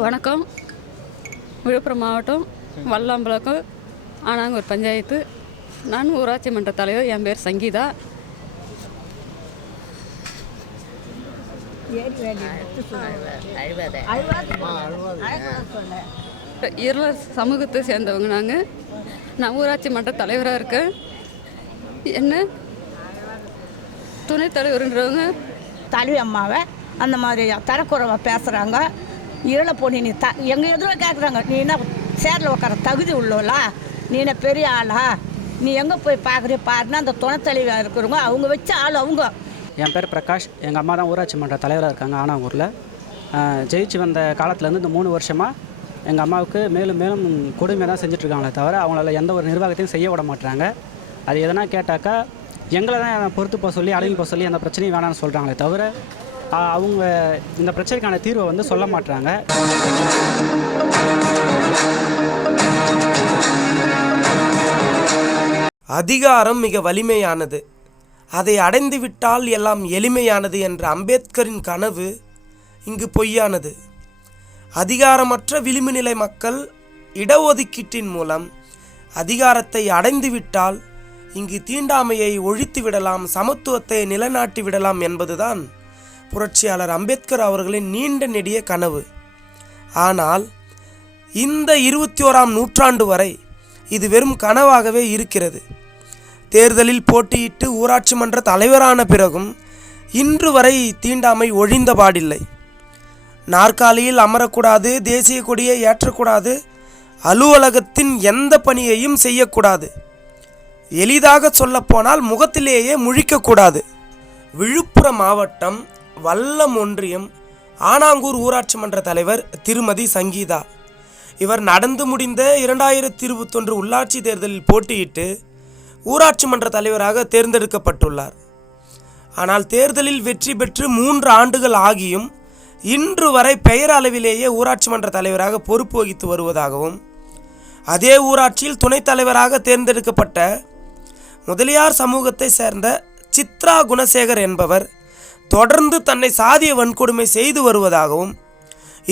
வணக்கம். விழுப்புரம் மாவட்டம் வல்லாம்பலக்கம் ஆனாங்கூர் பஞ்சாயத்து. நான் ஊராட்சி மன்ற தலைவர் என் பேர் சங்கீதா. இருள சமூகத்தை சேர்ந்தவங்க நாங்கள் நான் ஊராட்சி மன்ற தலைவராக இருக்கேன். என்ன? துணைத் தலைவருன்றவங்க? தலைவி அம்மாவை அந்த மாதிரி தரக்குறவ பேசுகிறாங்க இருளை பொண்ணு நீ த எங்கள் எதிரில் கேட்குறாங்க நீ என்ன சேரில் உட்கார தகுதி உள்ளோலா நீ என்ன பெரிய ஆளா? நீ எங்கே போய் பார்க்குறிய பாருன்னா அந்த துணைத்தலைவாக இருக்கிறவங்க அவங்க வச்ச ஆள் அவங்க. என் பேர் பிரகாஷ். எங்கள் அம்மா தான் ஊராட்சி மன்ற தலைவராக இருக்காங்க ஆனாங்கூரில். ஜெயிச்சு வந்த காலத்துலேருந்து இந்த மூணு வருஷமாக எங்கள் அம்மாவுக்கு மேலும் மேலும் கொடுமை தான் செஞ்சிட்ருக்காங்களே தவிர அவங்களால எந்த ஒரு நிர்வாகத்தையும் செய்ய விட மாட்டாங்க அது எதனா கேட்டாக்கா எங்களை தான் பொறுத்து போக சொல்லி அடங்கி போக சொல்லி அந்த பிரச்சனையும் வேணாம்னு சொல்கிறாங்களே தவிர அவங்க இந்த பிரச்சனைக்கான தீர்வை வந்து சொல்ல மாட்டாங்க அதிகாரம் மிக வலிமையானது. அதை அடைந்துவிட்டால் எல்லாம் எளிமையானது என்ற அம்பேத்கரின் கனவு இங்கு பொய்யானது. அதிகாரமற்ற விளிம்பு நிலை மக்கள் இடஒதுக்கீட்டின் மூலம் அதிகாரத்தை அடைந்துவிட்டால் இங்கு தீண்டாமையை ஒழித்து விடலாம் சமத்துவத்தை நிலைநாட்டி விடலாம் என்பதுதான் புரட்சியாளர் அம்பேத்கர் அவர்களின் நீண்ட நெடிய கனவு. ஆனால் இந்த இருபத்தி ஓராம் நூற்றாண்டு வரை இது வெறும் கனவாகவே இருக்கிறது. தேர்தலில் போட்டியிட்டு ஊராட்சி மன்ற தலைவரான பிறகும் இன்று வரை தீண்டாமை ஒழிந்தபாடில்லை நாற்காலியில் அமரக்கூடாது தேசிய கொடியை ஏற்றக்கூடாது அலுவலகத்தின் எந்த பணியையும் செய்யக்கூடாது. எளிதாக சொல்லப்போனால் முகத்திலேயே முழிக்கக்கூடாது. விழுப்புரம் மாவட்டம் வல்லம் ஒன்றியம் ஆனாங்கூர் ஊராட்சி மன்ற தலைவர் திருமதி சங்கீதா. இவர் நடந்து முடிந்த இரண்டாயிரத்தி இருபத்தொன்று உள்ளாட்சி தேர்தலில் போட்டியிட்டு ஊராட்சி மன்ற தலைவராக தேர்ந்தெடுக்கப்பட்டுள்ளார். ஆனால் தேர்தலில் வெற்றி பெற்று மூன்று ஆண்டுகள் ஆகியும் இன்று வரை பெயர் அளவிலேயே ஊராட்சி மன்ற தலைவராக பொறுப்பு வகித்து வருவதாகவும் அதே ஊராட்சியில் துணைத் தலைவராக தேர்ந்தெடுக்கப்பட்ட முதலியார் சமூகத்தை சேர்ந்த சித்ரா குணசேகர் என்பவர் தொடர்ந்து தன்னை சாதிய வன்கொடுமை செய்து வருவதாகவும்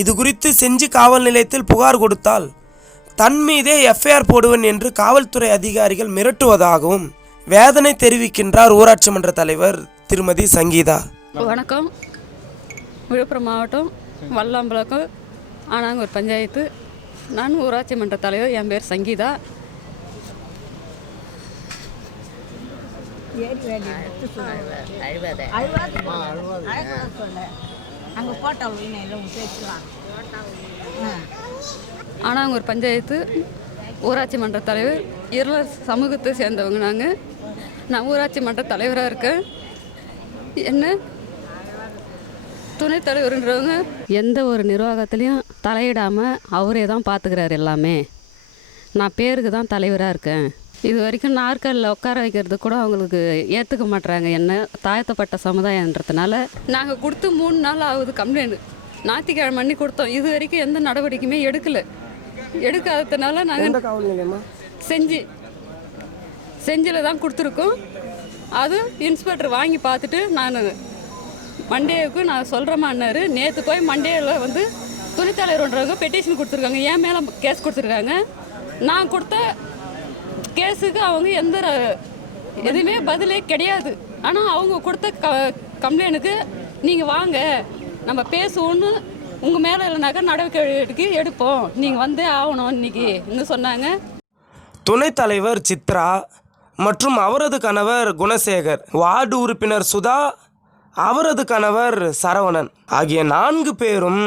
இது குறித்து செஞ்சி காவல் நிலையத்தில் புகார் கொடுத்தால் தன் மீதே எஃப்ஐஆர் போடுவேன் என்று காவல்துறை அதிகாரிகள் மிரட்டுவதாகவும் வேதனை தெரிவிக்கின்றார் ஊராட்சி மன்ற தலைவர் திருமதி சங்கீதா. வணக்கம். விழுப்புரம் மாவட்டம் வல்லாம்பலக்கம் ஒரு பஞ்சாயத்து. நான் ஊராட்சி மன்ற தலைவர் என் பேர் சங்கீதா. அங்கே போட்டோம் பேசலாம் ஆனாங்கூர் பஞ்சாயத்து ஊராட்சி மன்ற தலைவர் இருள சமூகத்தை சேர்ந்தவங்க நாங்கள் நான் ஊராட்சி மன்ற தலைவராக இருக்கேன். என்ன? துணைத் தலைவருன்றவங்க எந்த ஒரு நிர்வாகத்துலேயும் தலையிடாமல் அவரே தான் பார்த்துக்கிறாரு எல்லாமே. நான் பேருக்கு தான் தலைவராக இருக்கேன். இது வரைக்கும் நாற்காலில் உட்கார வைக்கிறது கூட அவங்களுக்கு ஏற்றுக்க மாட்றாங்க. என்ன தாழ்த்தப்பட்ட சமுதாயன்றதுனால நாங்கள் கொடுத்து மூணு நாள் ஆகுது கம்ப்ளைண்ட் ஞாயிற்றுக்கிழமை பண்ணி கொடுத்தோம். இது வரைக்கும் எந்த நடவடிக்கையுமே எடுக்கலை. எடுக்காததுனால நாங்கள் செஞ்சு செஞ்சில் தான் கொடுத்துருக்கோம். அது இன்ஸ்பெக்டர் வாங்கி பார்த்துட்டு நான் மண்டேவுக்கு நான் சொல்கிறேமான்னாரு நேற்று போய் மண்டேவில் வந்து துணைத்தலைவர்ன்றவங்க பெட்டிஷன் கொடுத்துருக்காங்க. என் மேலே கேஸ் கொடுத்துருக்காங்க. நான் கொடுத்த கேஸுக்கு அவங்க எந்த எதுவுமே பதிலே கிடையாது. ஆனால் அவங்க கொடுத்த க கம்ப்ளைண்ட்டுக்கு நீங்கள் வாங்க நம்ம பேசுவோன்னு உங்கள் மேலே இல்லைனாக்கா நடவடிக்கை எடுப்போம். நீங்கள் வந்தே ஆகணும் இன்னைக்கு இன்னும் சொன்னாங்க. துணைத் தலைவர் சித்ரா மற்றும் அவரது கணவர் குணசேகர் வார்டு உறுப்பினர் சுதா அவரது கணவர் சரவணன் ஆகிய நான்கு பேரும்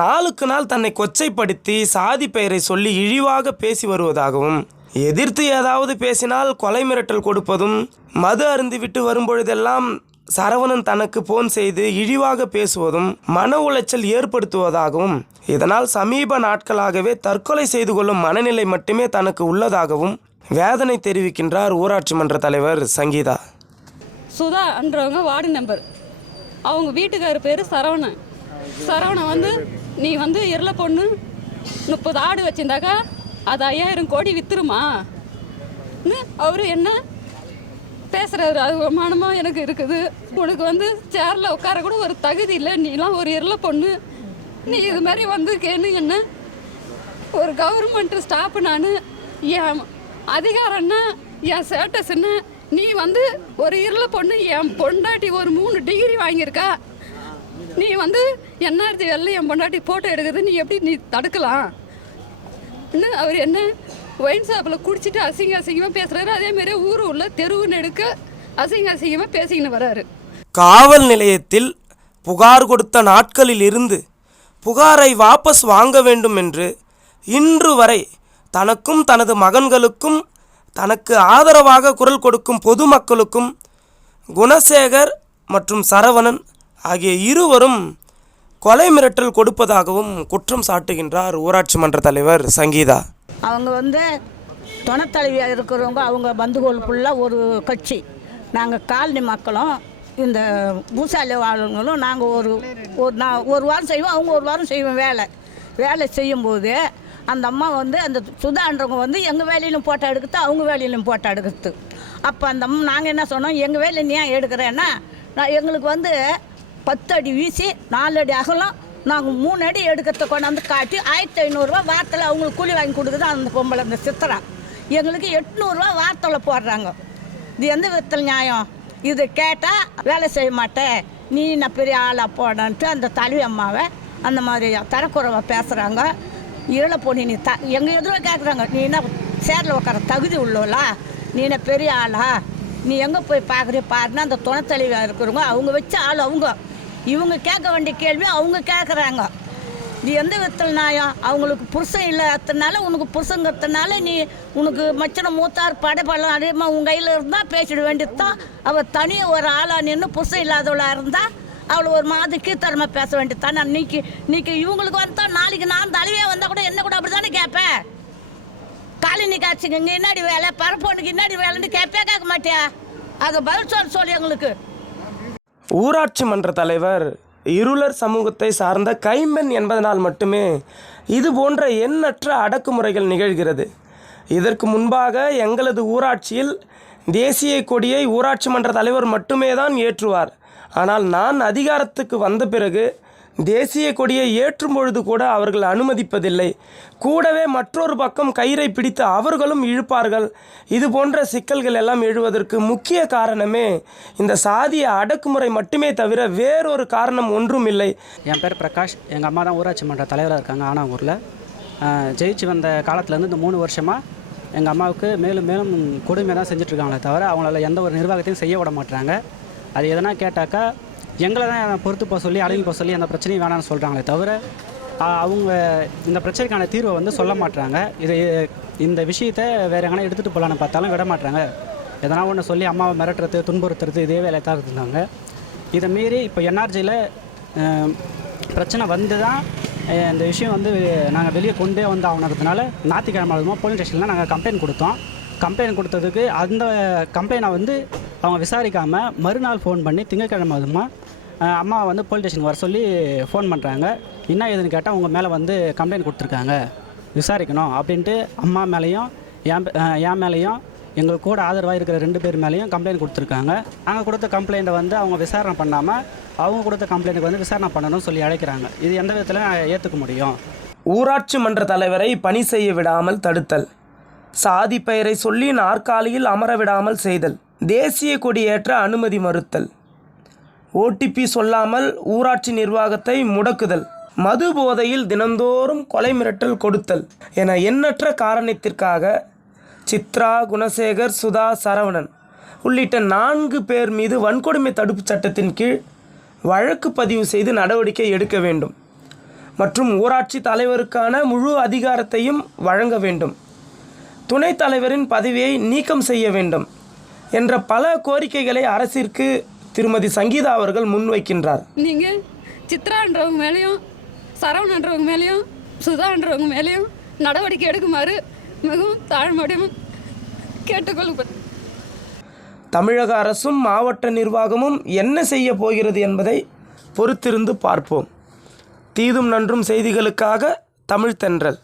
நாளுக்கு நாள் தன்னை கொச்சைப்படுத்தி சாதி பெயரை சொல்லி இழிவாக பேசி வருவதாகவும் எதிர்த்து ஏதாவது பேசினால் கொலை மிரட்டல் கொடுப்பதும் மது அருந்திவிட்டு வரும்பொழுதெல்லாம் சரவணன் தனக்கு போன் செய்து இழிவாக பேசுவதும் மன உளைச்சல் ஏற்படுத்துவதாகவும் இதனால் சமீப நாட்களாகவே தற்கொலை செய்து கொள்ளும் மனநிலை மட்டுமே தனக்கு உள்ளதாகவும் வேதனை தெரிவிக்கின்றார் ஊராட்சி மன்ற தலைவர் சங்கீதா. சுதான்றவங்க வார்டு நம்பர் அவங்க வீட்டுக்காரர் பேர் சரவணன். சரவணன் வந்து நீ வந்து இரல பொண்ணு முப்பது ஆடு வச்சிருந்தாக்கா அது ஐயாயிரம் கோடி வித்துருமா? அவர் என்ன பேசுறாரு. அது அவமானமாக எனக்கு இருக்குது. உனக்கு வந்து சேரில் உட்கார கூட ஒரு தகுதி இல்லை. நீலாம் ஒரு இரல பொண்ணு. நீ இது மாதிரி வந்திருக்கேன்னு என்ன? ஒரு கவர்மெண்ட் ஸ்டாஃப் நான் என் அதிகாரம்னா என் ஸ்டேட்டஸ் என்ன நீ வந்து ஒரு இருள பொண்ணு என் பொண்டாட்டி ஒரு மூணு டிகிரி வாங்கியிருக்கா. நீ வந்து என்ஆர்ஜி வெளில என் பொண்டாட்டி ஃபோட்டோ எடுக்குது. நீ எப்படி நீ தடுக்கலாம்? இன்னும் அவர் என்ன ஒயின் ஷாப்பில் குடிச்சிட்டு அசிங்க அசிங்கமாக பேசுகிறாரு அதேமாரி ஊர் உள்ள தெருவு நெடுக்க அசிங்க அசிங்கமாக பேசிக்கின்னு வராரு. காவல் நிலையத்தில் புகார் கொடுத்த நாட்களில் இருந்து புகாரை வாபஸ் வாங்க வேண்டும் என்று இன்று வரை தனக்கும் தனது மகன்களுக்கும் தனக்கு ஆதரவாக குரல் கொடுக்கும் பொதுமக்களுக்கும் குணசேகர் மற்றும் சரவணன் ஆகிய இருவரும் கொலை மிரட்டல் கொடுப்பதாகவும் குற்றம் சாட்டுகின்றார் ஊராட்சி மன்ற தலைவர் சங்கீதா. அவங்க வந்து துணைத்தலைவியாக இருக்கிறவங்க அவங்க பந்துகோல் ஃபுல்லாக ஒரு கட்சி. நாங்கள் காலனி மக்களும் இந்த பூசாலி வாழ்களும் நாங்கள் ஒரு ஒரு நான் ஒரு வாரம் செய்வோம் அவங்க ஒரு வாரம் செய்வோம் வேலை. வேலை செய்யும்போது அந்த அம்மா வந்து அந்த சுதான்றவங்க வந்து எங்கள் வேலையிலும் போட்டோ எடுக்கிறது அவங்க வேலையிலும் போட்டோ எடுக்கிறது. அப்போ அந்த அம்மா நாங்கள் என்ன சொன்னோம் எங்கள் வேலையை நீ ஏன் எடுக்கிறேன்னா நான் எங்களுக்கு வந்து பத்து அடி வீசி நாலு அடி அகலம் நாங்கள் மூணு அடி எடுக்கிறத கொண்டாந்து காட்டி ஆயிரத்தி ஐநூறுரூவா வார்த்தையில் அவங்களுக்கு கூலி வாங்கி கொடுக்குது அந்த பொம்பளை அந்த சித்திரா. எங்களுக்கு எட்நூறுரூவா வார்த்தையில் போடுறாங்க. இது எந்த விதத்தில் நியாயம்? இது கேட்டால் வேலை செய்ய மாட்டேன் நீ நான் பெரிய ஆளாக போடான்ட்டு அந்த தலைவி அம்மாவை அந்த மாதிரி தரக்குறவை பேசுகிறாங்க ஈழ பொண்ணு நீ த எங்கள் எதிரில் கேட்குறாங்க நீ என்ன சேரில் உட்கார தகுதி உள்ளோலா நீ என்ன பெரிய ஆளா? நீ எங்கே போய் பார்க்குறிய பாருன்னா அந்த துணைத்தலைவியாக இருக்கிறவங்க அவங்க வச்ச ஆள் அவங்க. இவங்க கேட்க வேண்டிய கேள்வி அவங்க கேட்குறாங்க நீ எந்த விதத்தில் நாயம் அவங்களுக்கு புருஷன் இல்லாததுனால உனக்கு புருஷங்கிறதுனால நீ உனக்கு மச்சனை மூத்தார் படைப்பெல்லாம் அதிகமாக உன் கையில் இருந்தால் பேசிட வேண்டியது தான். அவள் தனியாக ஒரு ஆளாக நின்று புருஷன் இல்லாதவளாக இருந்தால் அவளை ஒரு மாதிரி கீழ்த்தரமாக பேச வேண்டியது தானே. நீக்கி நீக்கி இவங்களுக்கு வந்தால் நாளைக்கு நான் தலைவியாக வந்தால் கூட என்ன கூட அப்படி தானே கேட்பேன் காலினி காய்ச்சிங்க இங்கே என்னடி வேலை? பரப்பொண்ணுக்கு இன்னாடி வேலைன்னு கேட்பே கேட்க மாட்டியா? அதை பதில் சொல்ல சொல்லி எங்களுக்கு. ஊராட்சி மன்ற தலைவர் இருளர் சமூகத்தை சார்ந்த கைம்பெண் என்பதனால் மட்டுமே இது போன்ற எண்ணற்ற அடக்குமுறைகள் நிகழ்கிறது. இதற்கு முன்பாக எங்களது ஊராட்சியில் தேசிய கொடியை ஊராட்சி மன்ற தலைவர் மட்டுமே தான் ஏற்றுவார். ஆனால் நான் அதிகாரத்துக்கு வந்த பிறகு தேசிய கொடியை ஏற்றும் பொழுது கூட அவர்கள் அனுமதிப்பதில்லை. கூடவே மற்றொரு பக்கம் கயிறை பிடித்து அவர்களும் இழுப்பார்கள். இது போன்ற சிக்கல்கள் எல்லாம் எழுவதற்கு முக்கிய காரணமே இந்த சாதிய அடக்குமுறை மட்டுமே தவிர வேறொரு காரணம் ஒன்றும் இல்லை. என் பேர் பிரகாஷ். எங்கள் அம்மா தான் ஊராட்சி மன்ற தலைவராக இருக்காங்க ஆனாங்கூரில் ஜெயிச்சு வந்த காலத்துலேருந்து இந்த மூணு வருஷமாக எங்கள் அம்மாவுக்கு மேலும் மேலும் கொடுமை தான் செஞ்சிட்ருக்காங்களே தவிர அவங்களால எந்த ஒரு நிர்வாகத்தையும் செய்ய விட மாட்டாங்க அது எதனா கேட்டாக்கா எங்களை தான் பொறுத்து போக சொல்லி அடங்கி போக சொல்லி அந்த பிரச்சனையும் வேணாம்னு சொல்கிறாங்களே தவிர அவங்க இந்த பிரச்சனைக்கான தீர்வை வந்து சொல்ல மாட்டுறாங்க இது இந்த விஷயத்தை வேறு எங்கன்னா எடுத்துகிட்டு போகலான்னு பார்த்தாலும் விட மாட்டுறாங்க எதனா ஒன்று சொல்லி அம்மாவை மிரட்டுறது துன்புறுத்துறது இதே வேலையாக தான் இருந்தாங்க இதை மீறி இப்போ என்ஆர்ஜியில் பிரச்சனை வந்து தான் இந்த விஷயம் வந்து நாங்கள் வெளியே கொண்டே வந்து ஆகணுன்றதுனால ஞாயிற்றுக்கிழமை அதுமா போலீஸ் ஸ்டேஷனில் நாங்கள் கம்ப்ளைண்ட் கொடுத்தோம். கம்ப்ளைண்ட் கொடுத்ததுக்கு அந்த கம்ப்ளைண்ட்டை வந்து அவங்க விசாரிக்காமல் மறுநாள் ஃபோன் பண்ணி திங்கட்கிழமை அதுமா அம்மா வந்து போலீஸ் ஸ்டேஷனுக்கு வர சொல்லி ஃபோன் பண்ணுறாங்க என்ன ஏதுன்னு கேட்டால் உங்கள் மேலே வந்து கம்ப்ளைண்ட் கொடுத்துருக்காங்க. விசாரிக்கணும் அப்படின்ட்டு அம்மா மேலேயும் என் பே- என் மேலேயும் எங்களுக்கு கூட ஆதரவாக இருக்கிற ரெண்டு பேர் மேலேயும் கம்ப்ளைண்ட் கொடுத்துருக்காங்க. நாங்கள் கொடுத்த கம்ப்ளைண்ட்டை வந்து அவங்க விசாரணை பண்ணாமல் அவங்க கொடுத்த கம்ப்ளைண்ட்டுக்கு வந்து விசாரணை பண்ணணும்னு சொல்லி அழைக்கிறாங்க. இது எந்த விதத்தில் ஏற்றுக்க முடியும்? ஊராட்சி மன்ற தலைவரை பணி செய்ய விடாமல் தடுத்தல். சாதி பெயரை சொல்லி நாற்காலியில் அமர விடாமல் செய்தல். தேசிய கொடியேற்ற அனுமதி மறுத்தல். ஓடிபி சொல்லாமல் ஊராட்சி நிர்வாகத்தை முடக்குதல் மது போதையில் தினந்தோறும் கொலை மிரட்டல் கொடுத்தல் என எண்ணற்ற காரணத்திற்காக சித்ரா குணசேகர் சுதா சரவணன் உள்ளிட்ட நான்கு பேர் மீது வன்கொடுமை தடுப்பு சட்டத்தின் கீழ் வழக்கு பதிவு செய்து நடவடிக்கை எடுக்க வேண்டும் மற்றும் ஊராட்சி தலைவருக்கான முழு அதிகாரத்தையும் வழங்க வேண்டும். துணைத் தலைவரின் பதவியை நீக்கம் செய்ய வேண்டும் என்ற பல கோரிக்கைகளை அரசிற்கு திருமதி சங்கீதா அவர்கள் முன்வைக்கின்றார். நீங்கள் சித்ரான்றவங்க மேலேயும் சரவணன்றவங்க மேலேயும் சுதான்றவங்க மேலேயும் நடவடிக்கை எடுக்குமாறு மிகவும் தாழ்மையுடன் கேட்டுக்கொள்கிறேன். தமிழக அரசும் மாவட்ட நிர்வாகமும் என்ன செய்ய போகிறது என்பதை பொறுத்திருந்து பார்ப்போம். தீதும் நன்றும் செய்திகளுக்காக தமிழ் தென்றல்.